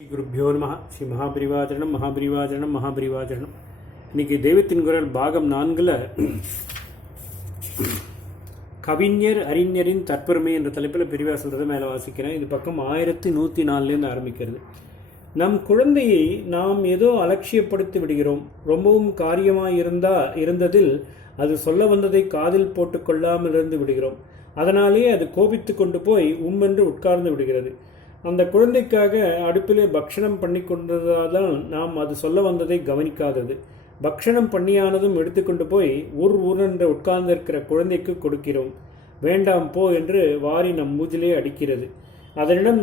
குருப்பியோ நம. ஸ்ரீ மகாபிரிவாஜனம் மகாபிரிவாஜனம் மகாபிரிவாஜனம். இன்னைக்கு தெய்வத்தின் குரல் பாகம் 4 கவிஞர் அறிஞரின் தற்பெருமை என்ற தலைப்பில் பிரிவா சொல்கிறத மேலே வாசிக்கிறேன். இது பக்கம் 1104 ஆரம்பிக்கிறது. நம் குழந்தையை நாம் ஏதோ அலட்சியப்படுத்தி விடுகிறோம். ரொம்பவும் காரியமாக இருந்ததில் அது சொல்ல வந்ததை காதில் போட்டு கொள்ளாமல் இருந்து விடுகிறோம். அதனாலேயே அது கோபித்து கொண்டு போய் உம்மென்று உட்கார்ந்து விடுகிறது. அந்த குழந்தைக்காக அடுப்பிலே பக்ஷணம் பண்ணி கொண்டதால் நாம் அது சொல்ல வந்ததை கவனிக்காதது. பக்ஷணம் பண்ணியானதும் எடுத்துக்கொண்டு போய் ஊரென்று உட்கார்ந்திருக்கிற குழந்தைக்கு கொடுக்கிறோம். வேண்டாம் போ என்று வாரி நம் மூஞ்சிலே அடிக்கிறது. அதனிடம்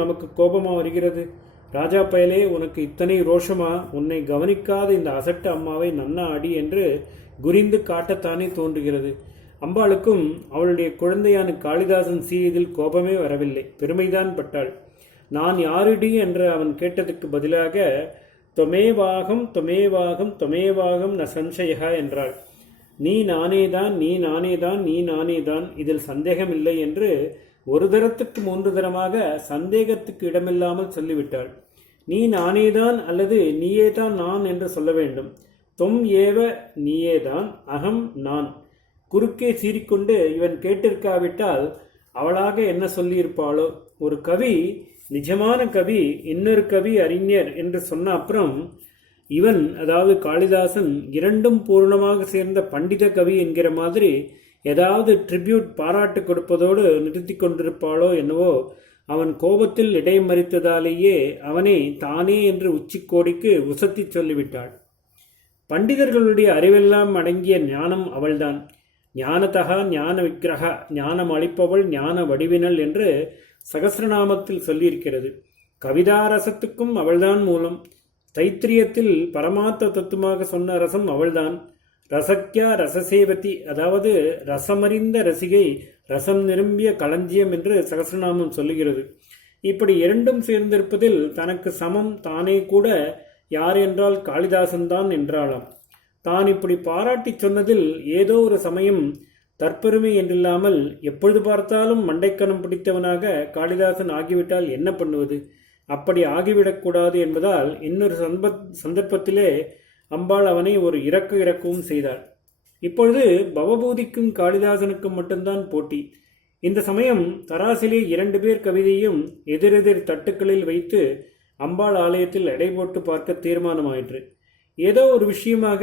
நமக்கு கோபமா வருகிறது. ராஜா பயலே, உனக்கு இத்தனை ரோஷமா? உன்னை கவனிக்காத இந்த அசட்டு அம்மாவை நன்னா அடி என்று குறிந்து காட்டத்தானே தோன்றுகிறது. அம்பாளுக்கும் அவளுடைய குழந்தையான காளிதாசன் சீரியதில் கோபமே வரவில்லை, பெருமைதான் பட்டாள். நான் யாரிடி என்று அவன் கேட்டதுக்கு பதிலாக தொமேவாகம் தொமேவாகம் தொமேவாகம் ந சஞ்சயா என்றாள். நீ நானேதான், நீ நானேதான், நீ நானேதான், இதில் சந்தேகமில்லை என்று ஒரு தரத்துக்கு 3 தரமாக சந்தேகத்துக்கு இடமில்லாமல் சொல்லிவிட்டாள். நீ நானேதான் அல்லது நீயேதான் நான் என்று சொல்ல வேண்டும். தொம் ஏவ நீயேதான், அகம் நான். குறுக்கே சீறிக்கொண்டு இவன் கேட்டிருக்காவிட்டால் அவளாக என்ன சொல்லியிருப்பாளோ? ஒரு கவி, நிஜமான கவி, இன்னொரு கவி அறிஞர் என்று சொன்ன அப்புறம் இவன், அதாவது காளிதாசன், இரண்டும் பூர்ணமாக சேர்ந்த பண்டித கவி என்கிற மாதிரி ஏதாவது ட்ரிபியூட் பாராட்டு கொடுப்பதோடு நிறுத்தி கொண்டிருப்பாளோ என்னவோ. அவன் கோபத்தில் இடைமறித்ததாலேயே அவனை தானே என்று உச்சிக்கோடிக்கு உசத்தி சொல்லிவிட்டாள். பண்டிதர்களுடைய அறிவெல்லாம் அடங்கிய ஞானம் அவள்தான். ஞானதகா ஞான விக்கிரகா, ஞானம் அளிப்பவள் ஞான வடிவினல் என்று சகசிரநாமத்தில் சொல்லியிருக்கிறது. கவிதாரசத்துக்கும் அவள்தான் மூலம். தைத்திரியத்தில் பரமார்த்த தத்துவமாக சொன்ன ரசம் அவள்தான். ரசக்யா ரசசேவதி, அதாவது ரசமறிந்த ரசிகை, ரசம் நிரம்பிய களஞ்சியம் என்று சகசிரநாமம் சொல்லுகிறது. இப்படி இரண்டும் சேர்ந்திருப்பதில் தனக்கு சமம் தானே கூட யார் என்றால் காளிதாசன் தான் என்றாளாம். தான் இப்படி பாராட்டி சொன்னதில் ஏதோ ஒரு சமயம் தற்பெருமை என்றில்லாமல் எப்பொழுது பார்த்தாலும் மண்டைக்கனம் பிடித்தவனாக காளிதாசன் ஆகிவிட்டால் என்ன பண்ணுவது? அப்படி ஆகிவிடக்கூடாது என்பதால் இன்னொரு சந்தர்ப்பத்திலே அம்பாள் அவனை ஒரு இறக்கவும் செய்தாள். இப்பொழுது பவபூதிக்கும் காளிதாசனுக்கும் மட்டும்தான் போட்டி. இந்த சமயம் தராசிலே 2 பேர் கவிதையும் எதிரெதிர் தட்டுக்களில் வைத்து அம்பாள் ஆலயத்தில் எடை போட்டு பார்க்க தீர்மானமாயிற்று. ஏதோ ஒரு விஷயமாக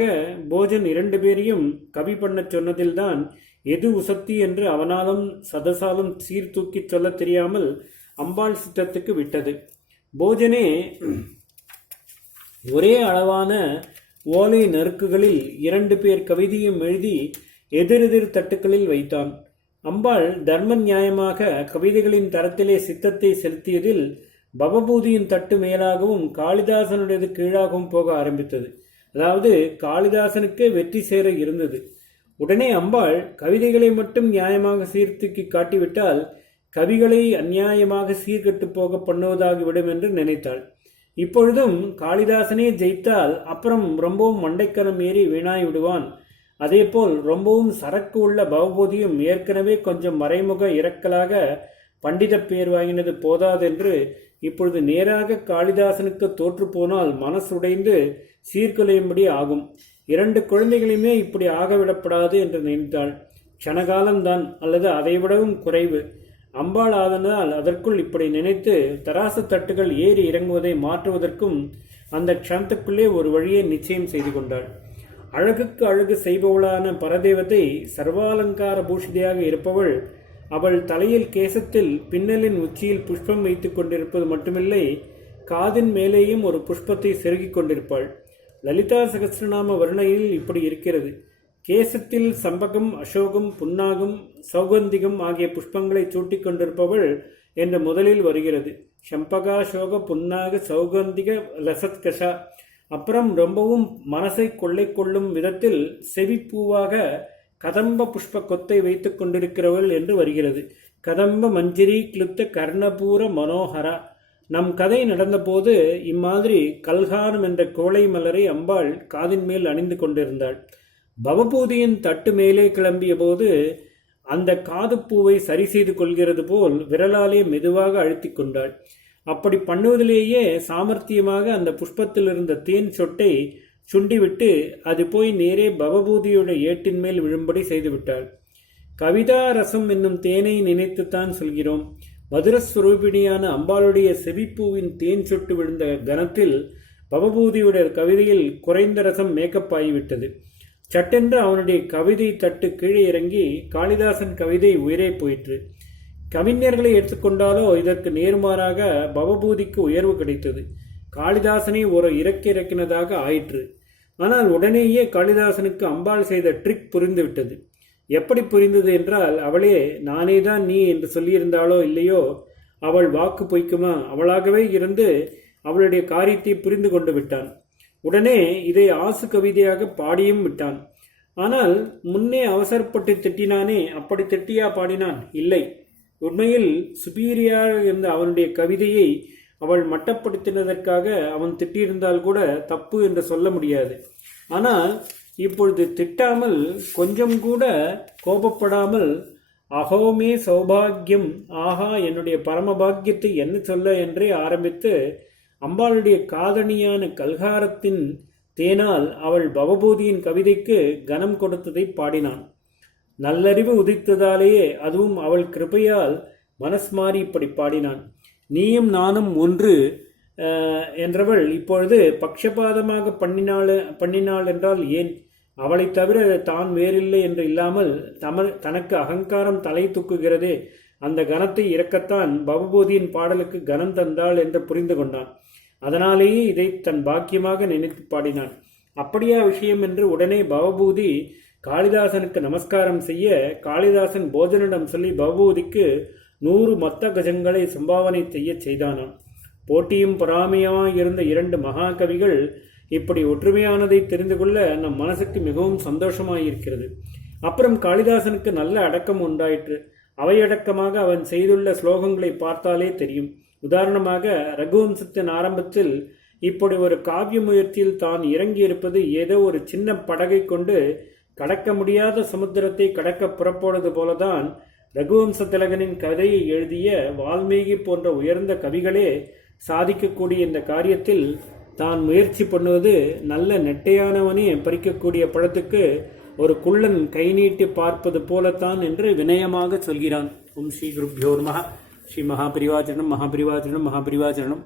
போஜன் 2 பேரையும் கவி பண்ண சொன்னதில்தான் எது உசத்தி என்று அவனாலும் சதசாலும் சீர்தூக்கி சொல்ல தெரியாமல் அம்பாள் சித்தத்துக்கு விட்டது. போஜனே ஒரே அளவான ஓலை நறுக்குகளில் 2 பேர் கவிதையும் எழுதி எதிரெதிர் தட்டுக்களில் வைத்தான். அம்பாள் தர்ம நியாயமாக கவிதைகளின் தரத்திலே சித்தத்தை செலுத்தியதில் பவபூதியின் தட்டு மேலாகவும் காளிதாசனுடையது கீழாகவும் போக ஆரம்பித்தது. அதாவது காளிதாசனுக்கே வெற்றி சேர இருந்தது. உடனே அம்பாள் கவிதைகளை மட்டும் நியாயமாக சீர்தூக்கி காட்டிவிட்டால் கவிகளை அந்நியாயமாக சீர்கட்டு போக பண்ணுவதாகிவிடும் என்று நினைத்தாள். இப்பொழுதும் காளிதாசனே ஜெயித்தால் அப்புறம் ரொம்பவும் மண்டைக்கனம் ஏறி வீணாய் விடுவான். அதேபோல் ரொம்பவும் சரக்கு உள்ள பவபூதியும் ஏற்கனவே கொஞ்சம் மறைமுக இறக்கலாக பண்டித பேர் வாங்கினது போதாதென்று இப்பொழுது நேராக காளிதாசனுக்கு தோற்று போனால் மனசுடைந்து சீர்குலையும்படி ஆகும். 2 குழந்தைகளையுமே இப்படி ஆகவிடப்படாது என்று நினைத்தாள். க்ஷணகாலம்தான், அல்லது அதைவிடவும் குறைவு. அம்பாள் ஆதனால் அதற்குள் இப்படி நினைத்து தராசு தட்டுகள் ஏறி இறங்குவதை மாற்றுவதற்கும் அந்த க்ஷணத்துக்குள்ளே ஒரு வழியை நிச்சயம் செய்து கொண்டாள். அழகுக்கு அழகு செய்பவளான பரதேவதை சர்வாலங்கார பூஷிதையாக இருப்பவள். அவள் தலையில் கேசத்தில் பின்னலின் உச்சியில் புஷ்பம் வைத்துக் கொண்டிருப்பது மட்டுமில்லை, காதின் மேலேயும் ஒரு புஷ்பத்தை செருகிக் கொண்டிருப்பாள். லலிதா சகஸ்ரநாம வர்ணையில் இப்படி இருக்கிறது. கேசத்தில் சம்பகம், அசோகம், புன்னாகம், சௌகந்திகம் ஆகிய புஷ்பங்களை சூட்டிக் கொண்டிருப்பவள் என்று முதலில் வருகிறது. சம்பகா, சோக, புன்னாக, சௌகந்திக, லசத்கஷா. அப்புறம் ரொம்பவும் மனசை கொள்ளை கொள்ளும் விதத்தில் செவிப்பூவாக கதம்ப புஷ்ப கொத்தை வைத்துக் கொண்டிருக்கிறவள் என்று வருகிறது. கதம்ப மஞ்சிரி கிளுப்த கர்ணபூர மனோகரா. நம் கதை நடந்தபோது இம்மாதிரி கல்கானம் என்ற கோளை மலரை அம்பாள் காதின் மேல் அணிந்து கொண்டிருந்தாள். பவபூதியின் தட்டு மேலே கிளம்பிய போது அந்த காதுப்பூவை சரி செய்து கொள்கிறது போல் விரலாலே மெதுவாக அழுத்தி கொண்டாள். அப்படி பண்ணுவதிலேயே சாமர்த்தியமாக அந்த புஷ்பத்தில் இருந்த தேன் சொட்டை சுண்டிவிட்டு அது போய் நேரே பவபூதியோட ஏட்டின் மேல் விழும்படி செய்துவிட்டாள். கவிதா ரசம் என்னும் தேனை நினைத்துத்தான் சொல்கிறோம். மதுரஸ்வரூபிணியான அம்பாளுடைய செவிப்பூவின் தேன் சொட்டு விழுந்த கணத்தில் பவபூதியுடைய கவிதையில் குறைந்த ரசம் மேக்கப் ஆகிவிட்டது. சட்டென்று அவனுடைய கவிதை தட்டு கீழே இறங்கி காளிதாசன் கவிதை உயரே போயிற்று. கவிஞர்களை எடுத்துக்கொண்டாலோ இதற்கு நேர்மாறாக பவபூதிக்கு உயர்வு கிடைத்தது. காளிதாசனை ஒரு இறக்கினதாக ஆயிற்று. ஆனால் உடனேயே காளிதாசனுக்கு அம்பாள் செய்த ட்ரிக் புரிந்துவிட்டது. எப்படி புரிந்தது என்றால், அவளே நானேதான் நீ என்று சொல்லியிருந்தாளோ இல்லையோ அவள் வாக்கு பொய்க்குமா, அவளாகவே இருந்து அவளுடைய காரியத்தை புரிந்து கொண்டு விட்டான். உடனே இதை ஆசு கவிதையாக பாடியும் விட்டான். ஆனால் முன்னே அவசரப்பட்டு திட்டினானே, அப்படி திட்டியா பாடினான்? இல்லை. உண்மையில் சுப்பீரியாக இருந்த அவனுடைய கவிதையை அவள் மட்டப்படுத்தினதற்காக அவன் திட்டியிருந்தால் கூட தப்பு என்று சொல்ல முடியாது. ஆனால் இப்பொழுது திட்டாமல், கொஞ்சம் கூட கோபப்படாமல், அகோமே சௌபாகியம், ஆஹா என்னுடைய பரமபாகியத்தை என்ன சொல்ல என்றே ஆரம்பித்து அம்பாளுடைய காதணியான கல்காரத்தின் தேனால் அவள் பவபூதியின் கவிதைக்கு கனம் கொடுத்ததை பாடினான். நல்லறிவு உதித்ததாலேயே, அதுவும் அவள் கிருபையால் மனஸ்மாறி இப்படி பாடினான். நீயும் நானும் ஒன்று என்றவள் இப்பொழுது பக்ஷபாதமாக பண்ணினாள் என்றால் ஏன்? அவளை தவிர தான் வேறில்லை என்று இல்லாமல் தனக்கு அகங்காரம் தலை தூக்குகிறதே, அந்த கனத்தை இறக்கத்தான் பவபூதியின் பாடலுக்கு கனம் தந்தாள் என்று புரிந்து கொண்டான். அதனாலேயே இதை தன் பாக்கியமாக நினைத்து பாடினான். அப்படியா விஷயம் என்று உடனே பவபூதி காளிதாசனுக்கு நமஸ்காரம் செய்ய, காளிதாசன் போஜனிடம் சொல்லி பவபூதிக்கு 100 மொத்த கஜங்களை சம்பாவனை செய்ய செய்தானான். போட்டியும் பொறாமையுமாய் இருந்த 2 மகாகவிகள் இப்படி ஒற்றுமையானதை தெரிந்து கொள்ள நம் மனசுக்கு மிகவும் சந்தோஷமாயிருக்கிறது. அப்புறம் காளிதாசனுக்கு நல்ல அடக்கம் உண்டாயிற்று. அவையடக்கமாக அவன் செய்துள்ள ஸ்லோகங்களை பார்த்தாலே தெரியும். உதாரணமாக, ரகுவம்சத்தின் ஆரம்பத்தில் இப்படி ஒரு காவிய முயற்சியில் தான் இறங்கியிருப்பது ஏதோ ஒரு சின்ன படகை கொண்டு கடக்க முடியாத சமுத்திரத்தை கடக்க புறப்போனது போலதான் ரகுவம்ச திலகனின் கதையை எழுதிய வால்மீகி போன்ற உயர்ந்த கவிகளே சாதிக்கக்கூடிய இந்த காரியத்தில் தான் முயற்சி பண்ணுவது நல்ல நெட்டையானவனே பறிக்கக்கூடிய பழத்துக்கு ஒரு குள்ளன் கை நீட்டி பார்ப்பது போலத்தான் என்று வினயமாக சொல்கிறான். ஓம் ஸ்ரீ குருப்யோ நமஹ. ஸ்ரீ மகாபரிவாச்சரணம் மகாபரிவாச்சரணம் மகாபரிவாச்சரணம்.